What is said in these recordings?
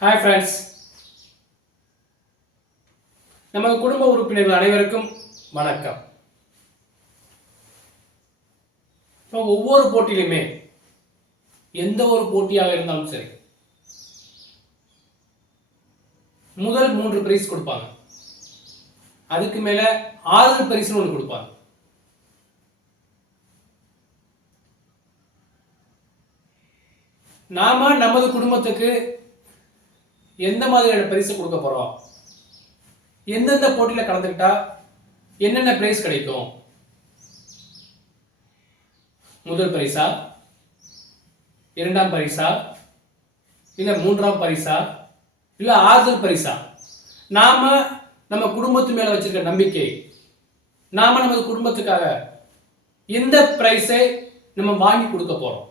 Hi friends நமது குடும்ப உறுப்பினர்கள் அனைவருக்கும் வணக்கம். இப்போ ஒவ்வொரு போட்டியிலுமே எந்த ஒரு போட்டியாக இருந்தாலும் சரி முதல் மூன்று பிரைஸ் கொடுப்பாங்க. அதுக்கு மேல ஆறு பரிசுன்னு ஒன்று கொடுப்பாங்க. நாம நமது குடும்பத்துக்கு எந்த மாதிரியான பரிசு கொடுக்க போறோம்? எந்தெந்த போட்டியில கலந்துக்கிட்டா என்னென்ன பிரைஸ் கிடைக்கும்? முதல் பரிசா இரண்டாம் பரிசா இல்லை மூன்றாம் பரிசா இல்லை ஆறுதல் பரிசா நாம நம்ம குடும்பத்து மேல வச்சிருக்க நம்பிக்கை நாம நமது குடும்பத்துக்காக எந்த பிரைஸை நம்ம வாங்கி கொடுக்க போறோம்?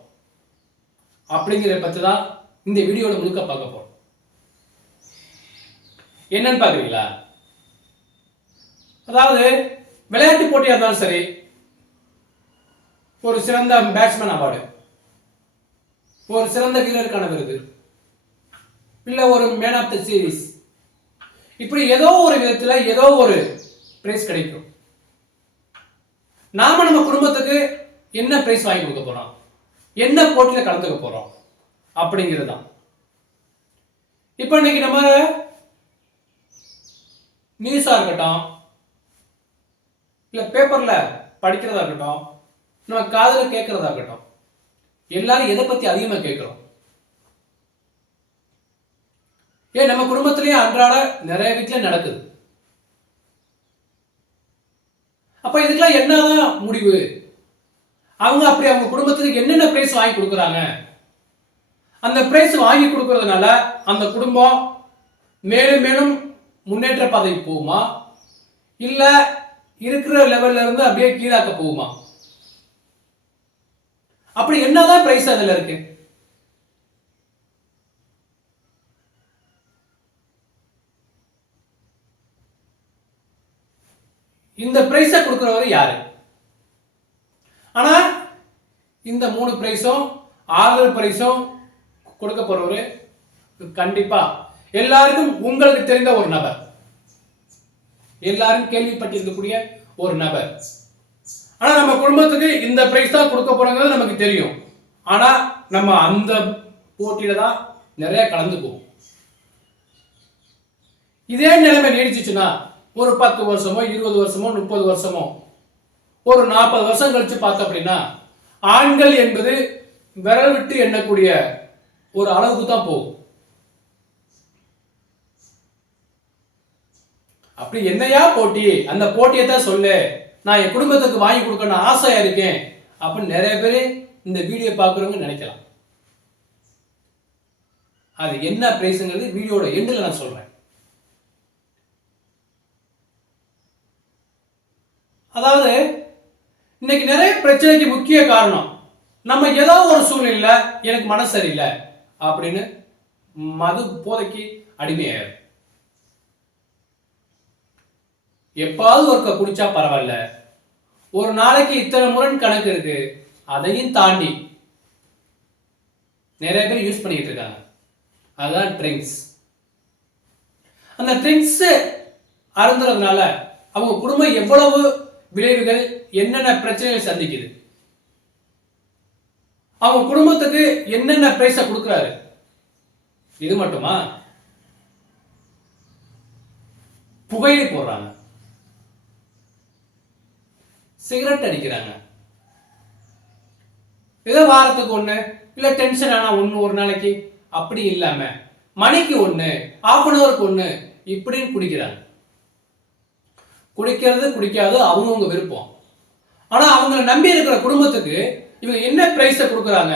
அப்படிங்கிறத பத்தி தான் இந்த வீடியோவில் முழுக்க பார்க்க போறோம். என்னன்னு பாக்குறீங்களா அதாவது விளையாட்டு போட்டியா இருந்தாலும் சரி ஒரு சிறந்த பேட்ஸ்மேன் அவார்டு ஒரு சிறந்த வீரருக்கான விருது இல்லை ஒரு மேன் ஆஃப் த சீரீஸ் இப்படி ஏதோ ஒரு விதத்தில் ஏதோ ஒரு பிரைஸ் கிடைக்கும். நாம நம்ம குடும்பத்துக்கு என்ன பிரைஸ் வாங்கி கொடுக்க போறோம்? என்ன போட்டியில கலந்துக்க போறோம்? அப்படிங்கிறது தான். இப்போ இன்னைக்கு நம்ம நியூஸா இருக்கட்டும் இல்ல பேப்பர்ல படிக்கிறதா இருக்கட்டும் நம்ம காதில் கேட்கறதா இருக்கட்டும் எல்லாரும் எதை பத்தி அதிகமா கேட்கிறோம் ஏன் நம்ம குடும்பத்திலேயே அன்றாட நிறைய வீட்டில் நடக்குது. அப்போ இதுக்கெல்லாம் என்னதான் முடிவு? அவங்க அப்படி அவங்க குடும்பத்துக்கு என்னென்ன பிரைஸ் வாங்கி கொடுக்குறாங்க? அந்த பிரைஸ் வாங்கி கொடுக்கறதுனால அந்த குடும்பம் மேலும் மேலும் முன்னேற்ற பாதைக்கு போகுமா? இல்ல இருக்கிற லெவல்ல இருந்து அப்படியே கீழாக்க போகுமா? அப்படி என்னதான் பிரைஸ் அதுல இருக்கு? இந்த பிரைஸை கொடுக்குறவர் யாரு? ஆனா இந்த மூணு பிரைஸும் ஆறுதல் பிரைஸும் கொடுக்க போறவரு கண்டிப்பா எல்லாருக்கும் உங்களுக்கு தெரிந்த ஒரு நபர். எல்லாரும் கேள்விப்பட்டிருக்கக்கூடிய ஒரு நபர். ஆனா நம்ம குடும்பத்துக்கு இந்த பிரைஸ் தான் கொடுக்க போறாங்கிறது நமக்கு தெரியும். ஆனா நம்ம அந்த போட்டியில தான் நிறைய கலந்துக்குவோம் இதே நிலைமை நீடிச்சுச்சுன்னா ஒரு பத்து வருஷமோ இருபது வருஷமோ முப்பது வருஷமோ ஒரு நாற்பது வருஷம் கழிச்சு பார்த்தோம் அப்படின்னா ஆண்கள் என்பது விரல் விட்டு எண்ணக்கூடிய ஒரு அளவுக்கு தான் போகும். அப்படி என்னையா போட்டி? அந்த போட்டியை தான் சொல்லு. நான் என் குடும்பத்துக்கு வாங்கி கொடுக்கணும் ஆசையா இருக்கேன். அப்படின்னு நிறைய பேர் இந்த வீடியோ பார்க்குறவங்க நினைக்கலாம். அது என்ன பிரைஸுங்கிறது வீடியோட எண்டில் நான் சொல்றேன். அதாவது இன்னைக்கு நிறைய பிரச்சனைக்கு முக்கிய காரணம் நம்ம ஏதோ ஒரு சூழ்நிலை எனக்கு மனசு சரியில்லை அப்படின்னு மது போதைக்கு அடிமையாயிரும். எப்பாவது ஒருக்க குடிச்சா பரவாயில்ல. ஒரு நாளைக்கு இத்தனை முரண் கணக்கு இருக்கு. அதையும் தாண்டி நிறைய பேர் யூஸ் பண்ணிக்கிட்டு இருக்காங்க. அதுதான் ட்ரிங்க்ஸ். அந்த ட்ரிங்க்ஸ் அருந்துறதுனால அவங்க குடும்பம் எவ்வளவு விளைவுகள் என்னென்ன பிரச்சனைகள் சந்திக்குது? அவங்க குடும்பத்துக்கு என்னென்ன பிரைஸ கொடுக்குறாரு? இது மட்டுமா? புகையிலை போடுறாங்க. சிகரெட் அடிக்கிறாங்க. ஏதோ வாரத்துக்கு ஒன்று இல்லை டென்ஷன் ஆனால் ஒன்று ஒரு நாளைக்கு. அப்படி இல்லாமல் மணிக்கு ஒன்று ஆஃப் அன் ஹவருக்கு ஒண்ணு இப்படின்னு குடிக்கிறாங்க. குடிக்கிறது குடிக்காது அவங்கவுங்க விருப்பம். ஆனால் அவங்கள நம்பி இருக்கிற குடும்பத்துக்கு இவங்க என்ன ப்ரைஸை கொடுக்குறாங்க?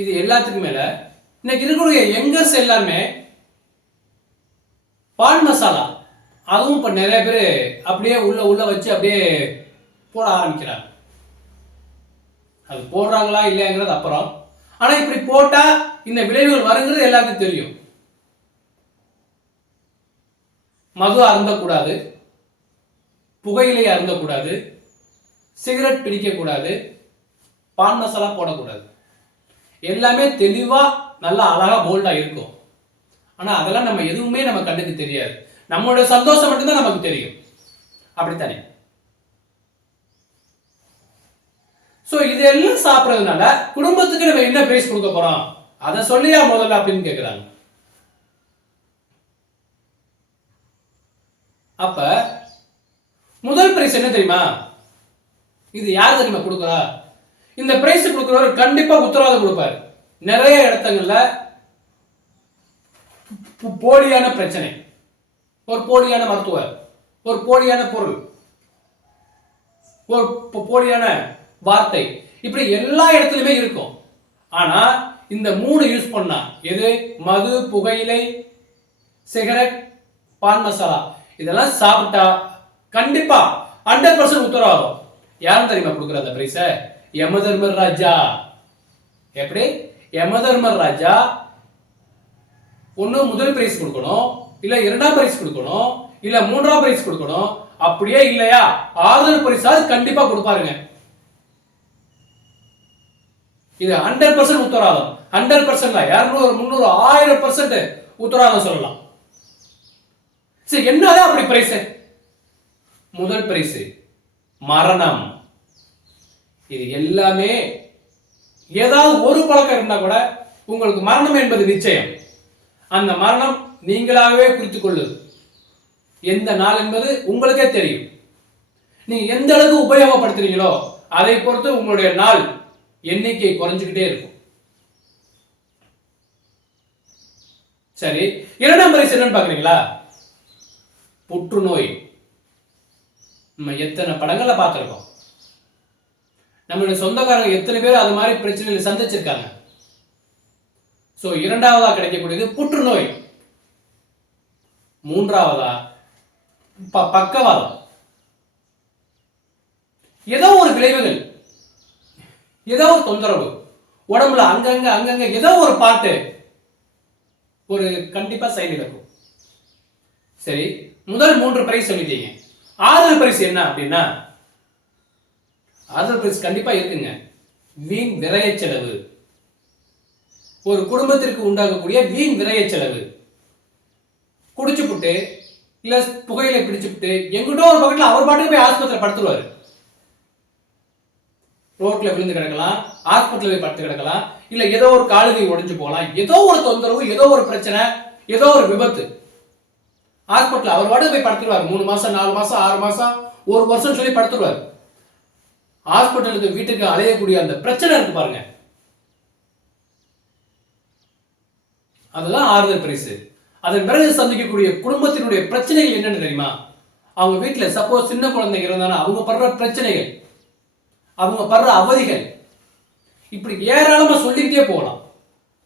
இது எல்லாத்துக்கும் மேல இன்னைக்கு இருக்கக்கூடிய யங்கர்ஸ் எல்லாமே பால் மசாலா அதுவும் இப்போ நிறைய பேர் அப்படியே உள்ள உள்ள வச்சு அப்படியே போட ஆரம்பிக்கிறாங்க. அது போடுறாங்களா இல்லையாங்கிறது அப்புறம். ஆனால் இப்படி போட்டால் இந்த விளைவுகள் வருங்கிறது எல்லாருக்கும் தெரியும். மது அருந்தக்கூடாது. புகையிலை அருந்தக்கூடாது. சிகரெட் பிடிக்கக்கூடாது. பான் மசாலா போடக்கூடாது. எல்லாமே தெளிவாக நல்லா அழகாக போல்டாக இருக்கும். ஆனால் அதெல்லாம் நம்ம எதுவுமே நம்ம கண்ணுக்கு தெரியாது. நம்மளோட சந்தோஷம் மட்டும்தான் நமக்கு தெரியும். அப்படித்தானே? ஸோ இதெல்லாம் சாப்பிட்றதுனால குடும்பத்துக்கு நம்ம என்ன பிரைஸ் கொடுக்க போறோம்? அதை சொல்லியா முதல்ல அப்படின்னு கேட்குறாங்க அப்ப முதல் பிரைஸ் என்ன தெரியுமா? இது யார் தெரியுமா கொடுக்குறா? இந்த பிரைஸ் கொடுக்குறவர் கண்டிப்பா உத்தரவாதம் கொடுப்பாரு. நிறைய இடத்துங்கள்ல போலியான பிரச்சனை. ஒரு போலியான மருத்துவர் ஒரு போலியான பொருள் ஒரு போலியான வார்த்தை. இப்படி எல்லா இடத்துலையுமே இருக்கும். ஆனா இந்த மூணு யூஸ் பண்ணா எது? மது புகையிலை சிகரெட் பான் மசாலா. இதெல்லாம் சாப்பிட்டா கண்டிப்பா ஹண்ட்ரட் பர்சன்ட் உத்தரவாதம். யாரும் தெரியுமா கொடுக்குற அந்த பிரைஸ யமதர்மர் ராஜா. எப்படி? யமதர்மர் ராஜா ஒன்று முதல் பிரைஸ் கொடுக்கணும். இல்ல இரண்டாம் பிரைஸ் கொடுக்கணும் இல்ல மூன்றாம் பிரைஸ் கொடுக்கணும். அப்படியே இல்லையா? ஆறுதல் பரிசாவது கண்டிப்பா கொடுப்பாருங்க. இது ஹண்ட்ரட் பர்சன்ட் உத்தரவாதம். ஹண்ட்ரட் பர்சன்ட் இரநூறு முந்நூறு ஆயிரம் பர்சன்ட் உத்தரவாதம் சொல்லலாம். சரி என்னதான் அப்படி பிரைஸ் முதல் பிரைஸ் மரணம். இது எல்லாமே ஏதாவது ஒரு பழக்கம் இருந்தா கூட உங்களுக்கு மரணம் என்பது நிச்சயம். அந்த மரணம் நீங்களாகவே குறித்துக் கொள்ளுது. எந்த நாள் என்பது உங்களுக்கே தெரியும். நீங்க எந்த அளவுக்கு உபயோகப்படுத்துறீங்களோ அதை பொறுத்து உங்களுடைய நாள் எண்ணிக்கை குறைஞ்சுக்கிட்டே இருக்கும். சரி இரண்டாம் பரிசு என்னன்னு பாக்குறீங்களா புற்றுநோய். நம்ம எத்தனை படங்கள்ல பார்த்துருக்கோம். நம்மளுடைய சொந்தக்காரங்க எத்தனை பேர் அது மாதிரி பிரச்சனைகளை சந்திச்சிருக்காங்க. ஸோ இரண்டாவதாக கிடைக்கக்கூடியது புற்றுநோய். மூன்றாவதா? ப- பக்கவாதம். ஏதோ ஒரு விளைவுகள். ஏதோ ஒரு தொந்தரவு. உடம்புல அங்கங்க அங்கங்க ஏதோ ஒரு பாட்டு ஒரு கண்டிப்பா சைடு இருக்கும் சரி முதல் மூன்று பிரைஸ் சொல்லிட்டீங்க. ஆறுதல் பரிசு என்ன அப்படின்னா ஆறுதல் பரிசு கண்டிப்பா இருக்குங்க. வீண் விரைய செலவு. ஒரு குடும்பத்திற்கு உண்டாகக்கூடிய வீண் விரைய செலவு. குடிச்சுப்புட்டு இல்ல புகையில பிடிச்சுப்புட்டு எங்கிட்டோ ஒரு பக்கத்துல அவர் பாட்டுக்கு போய் ஆஸ்பத்திரியில் படுத்துருவாரு. ரோட்ல விழுந்து கிடக்கலாம் ஹாஸ்பிட்டல் போய் படுத்து கிடக்கலாம் இல்ல ஏதோ ஒரு காலுகை உடைஞ்சு போகலாம் ஏதோ ஒரு தொந்தரவு ஏதோ ஒரு பிரச்சனை ஏதோ ஒரு விபத்து. ஹாஸ்பிட்டல் அவர் பாட்டுக்கு போய் படுத்துருவார். மூணு மாசம் நாலு மாசம் ஆறு மாசம் ஒரு வருஷம் சொல்லி படுத்துருவார். ஹாஸ்பிட்டலுக்கு வீட்டுக்கு அலையக்கூடிய அந்த பிரச்சனை இருக்கு பாருங்க. அதெல்லாம் ஆறுதல் பரிசு. அதன் பிறகு சந்திக்கக்கூடிய குடும்பத்தினுடைய பிரச்சனைகள் என்னன்னு தெரியுமா? அவங்க வீட்டில் சப்போஸ் சின்ன குழந்தைங்க இருந்தாலும் அவங்க படுற பிரச்சனைகள் அவங்க படுற அவதிகள் இப்படி ஏராளமாக சொல்லிக்கிட்டே போகலாம்.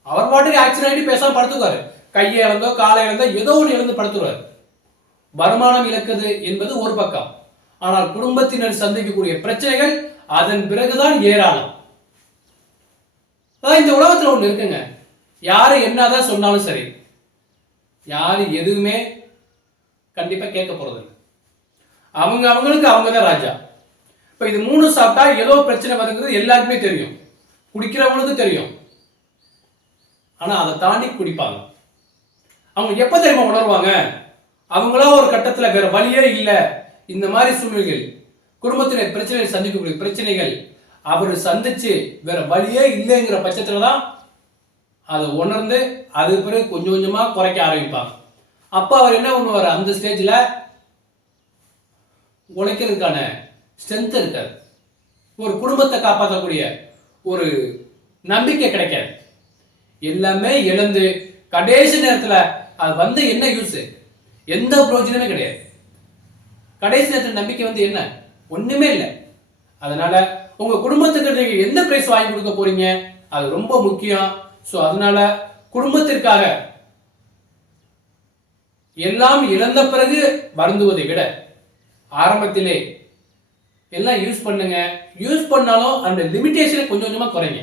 அவர் பாட்டுக்கு ஆக்சிடென்ட் ஆகிட்டு பேசாம படுத்துக்குவாரு. கையை இழந்தோ காலை இழந்தோ ஏதோ ஒன்று இழந்து படுத்துருவார். வருமானம் இழக்குது என்பது ஒரு பக்கம். ஆனால் குடும்பத்தினர் சந்திக்கக்கூடிய பிரச்சனைகள் அதன் பிறகுதான் ஏராளம். அதான் இந்த உலகத்தில் ஒன்று இருக்குங்க. யாரு என்னதான் சொன்னாலும் சரி யாரும் எதுவுமே கண்டிப்பாக கேட்க போறது அவங்க அவங்களுக்கு அவங்க தான் ராஜா. இப்போ இது மூணு சாப்பிட்டா ஏதோ பிரச்சனை வருங்கிறது எல்லாருக்குமே தெரியும். குடிக்கிறவங்களுக்கு தெரியும். ஆனால் அதை தாண்டி குடிப்பாங்க. அவங்க எப்போ தெரியுமா உணர்வாங்க? அவங்களா ஒரு கட்டத்தில் வேற வழியே இல்லை. இந்த மாதிரி சூழ்நிலைகள். குடும்பத்தினர் பிரச்சனைகள் சந்திக்கக்கூடிய பிரச்சனைகள். அவர் சந்திச்சு வேற வழியே இல்லைங்கிற பட்சத்துல தான் அதை உணர்ந்து அது பிறகு கொஞ்சம் கொஞ்சமாக குறைக்க ஆரம்பிப்பாங்க அப்போ அவர் என்ன பண்ணுவார்? அந்த ஸ்டேஜில் உழைக்கிறதுக்கான ஸ்ட்ரென்த் இருக்காது. ஒரு குடும்பத்தை காப்பாற்றக்கூடிய ஒரு நம்பிக்கை கிடைக்காது. எல்லாமே இழந்து கடைசி நேரத்தில் அது வந்து என்ன யூஸு எந்த பிரயோஜனமே கிடையாது. கடைசி நேரத்தில் நம்பிக்கை வந்து என்ன? ஒன்றுமே இல்லை. அதனால் உங்கள் குடும்பத்துக்கு நீங்கள் எந்த ப்ரைஸ் வாங்கி கொடுக்க போகிறீங்க அது ரொம்ப முக்கியம். ஸோ அதனால குடும்பத்திற்காக எல்லாம் இழந்த பிறகு வருந்துவதை விட ஆரம்பத்திலே எல்லாம் யூஸ் பண்ணுங்க. யூஸ் பண்ணாலும் அந்த லிமிட்டேஷனை கொஞ்சம் கொஞ்சமாக குறைங்க.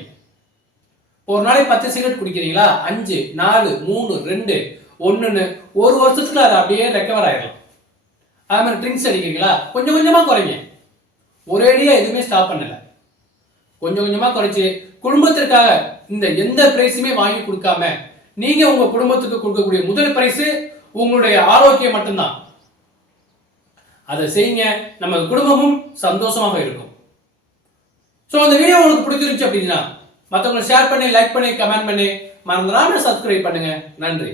ஒரு நாளைக்கு பத்து சிகரெட் குடிக்கிறீங்களா? அஞ்சு நாலு மூணு ரெண்டு ஒன்றுன்னு ஒரு வருஷத்துல அது அப்படியே ரெக்கவர் ஆகிடலாம் அது மாதிரி ட்ரிங்க்ஸ் அடிக்கிறீங்களா? கொஞ்சம் கொஞ்சமாக குறைங்க. ஒரேடியாக எதுவுமே ஸ்டாப் பண்ணலை. கொஞ்சம் கொஞ்சமா குறைச்சு குடும்பத்திற்காக இந்த எந்த பிரைஸுமே வாங்கி கொடுக்காம நீங்க உங்க குடும்பத்துக்கு கொடுக்கக்கூடிய முதல் பிரைஸ் உங்களுடைய ஆரோக்கியம் மட்டும்தான். அதை செய்யுங்க. நம்ம குடும்பமும் சந்தோஷமாக இருக்கும். ஸோ அந்த வீடியோ உங்களுக்கு பிடிச்சிருந்துச்சு அப்படின்னா மற்றவங்களை ஷேர் பண்ணி லைக் பண்ணி கமெண்ட் பண்ணி மறந்துடாம சப்ஸ்கிரைப் பண்ணுங்க. நன்றி.